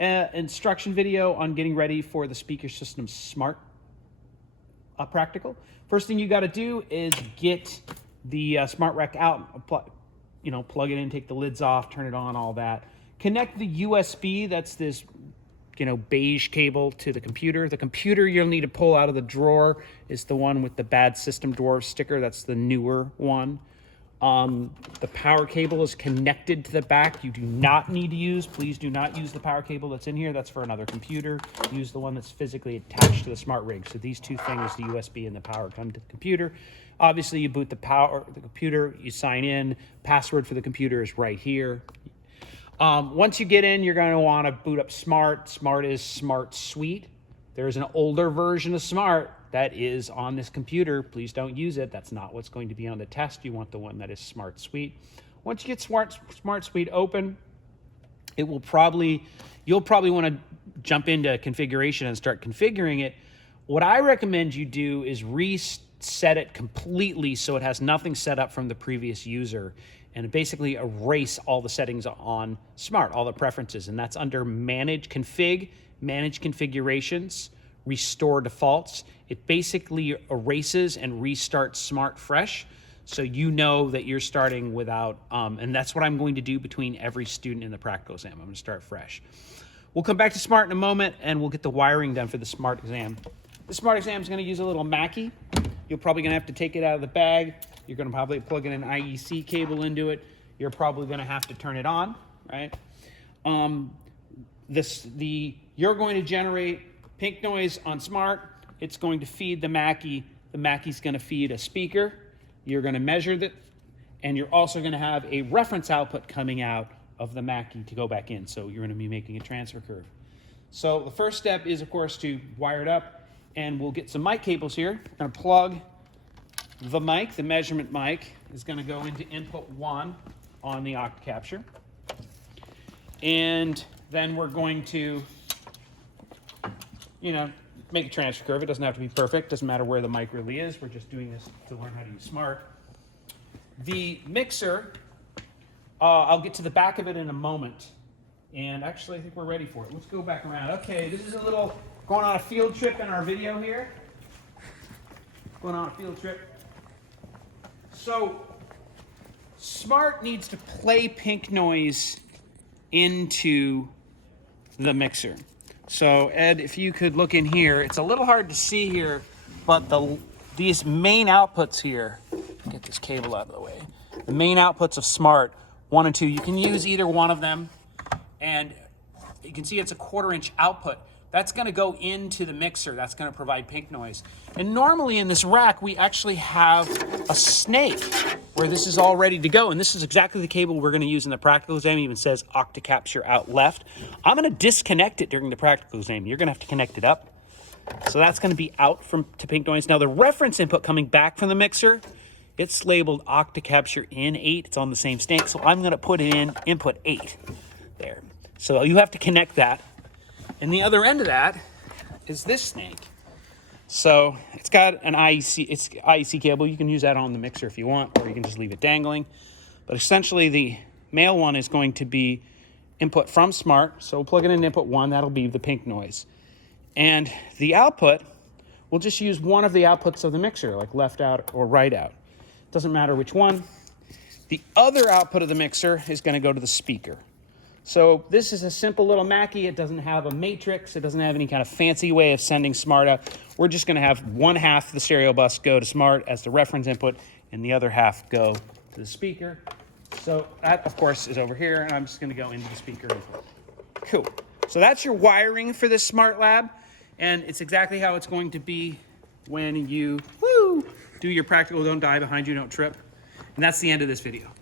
instruction video on getting ready for the speaker system Smaart practical. First thing you got to do is get the Smaart Rec out, plug it in, take the lids off, turn it on, all that. Connect the USB, that's this beige cable, to the computer. The computer you'll need to pull out of the drawer is the one with the bad system drawer sticker. That's the newer one. The power cable is connected to the back. You do not need to use, please do not use the power cable that's in here. That's for another computer. Use the one that's physically attached to the Smaart rig. So these two things, the USB and the power, come to the computer. Obviously, you boot the computer, you sign in. Password for the computer is right here. Once you get in, you're going to want to boot up Smaart. Smaart is Smaart Suite. There's an older version of Smaart that is on this computer. Please don't use it. That's not what's going to be on the test. You want the one that is Smaart Suite. Once you get Smaart Suite open, you'll probably want to jump into configuration and start configuring it. What I recommend you do is reset it completely so it has nothing set up from the previous user, and basically erase all the settings on Smaart, all the preferences. And that's under Manage Config, Manage Configurations, Restore Defaults. It basically erases and restarts Smaart fresh, so you know that you're starting without, and that's what I'm going to do between every student in the practical exam. I'm going to start fresh. We'll come back to Smaart in a moment, and we'll get the wiring done for the Smaart exam. The Smaart exam is going to use a little Mackie. You're probably going to have to take it out of the bag. You're going to probably plug in an IEC cable into it. You're probably going to have to turn it on, right? You're going to generate pink noise on Smaart. It's going to feed the Mackie. The Mackie's going to feed a speaker. You're going to measure that, and you're also going to have a reference output coming out of the Mackie to go back in. So you're going to be making a transfer curve. So the first step is, of course, to wire it up, and we'll get some mic cables here. I'm going to plug the mic. The measurement mic is going to go into input 1 on the OctaCapture. And then we're going to, make a transfer curve. It doesn't have to be perfect. Doesn't matter where the mic really is. We're just doing this to learn how to use Smaart. The mixer, I'll get to the back of it in a moment. And actually, I think we're ready for it. Let's go back around. Okay, this is a little going on a field trip in our video here. Going on a field trip. So, Smaart needs to play pink noise into the mixer. So, Ed, if you could look in here, it's a little hard to see here, but these main outputs here, get this cable out of the way. The main outputs of Smaart, 1 and 2, you can use either one of them, and you can see it's a 1/4 inch output. That's going to go into the mixer. That's going to provide pink noise. And normally in this rack, we actually have a snake where this is all ready to go. And this is exactly the cable we're going to use in the practical exam. It even says OctaCapture out left. I'm going to disconnect it during the practical exam. You're going to have to connect it up. So that's going to be out to pink noise. Now the reference input coming back from the mixer, it's labeled OctaCapture in 8. It's on the same snake. So I'm going to put it in input 8 there. So you have to connect that. And the other end of that is this snake. So it's got an IEC cable. You can use that on the mixer if you want, or you can just leave it dangling. But essentially the male one is going to be input from Smaart. So we'll plug it in input 1. That'll be the pink noise. And the output, we'll just use one of the outputs of the mixer, like left out or right out. Doesn't matter which one. The other output of the mixer is going to go to the speaker. So this is a simple little Mackie. It doesn't have a matrix. It doesn't have any kind of fancy way of sending Smaart out. We're just going to have one half of the stereo bus go to Smaart as the reference input, and the other half go to the speaker. So that, of course, is over here, and I'm just going to go into the speaker input. Cool. So that's your wiring for this Smaart lab, and it's exactly how it's going to be when you do your practical. Don't die behind you, don't trip. And that's the end of this video.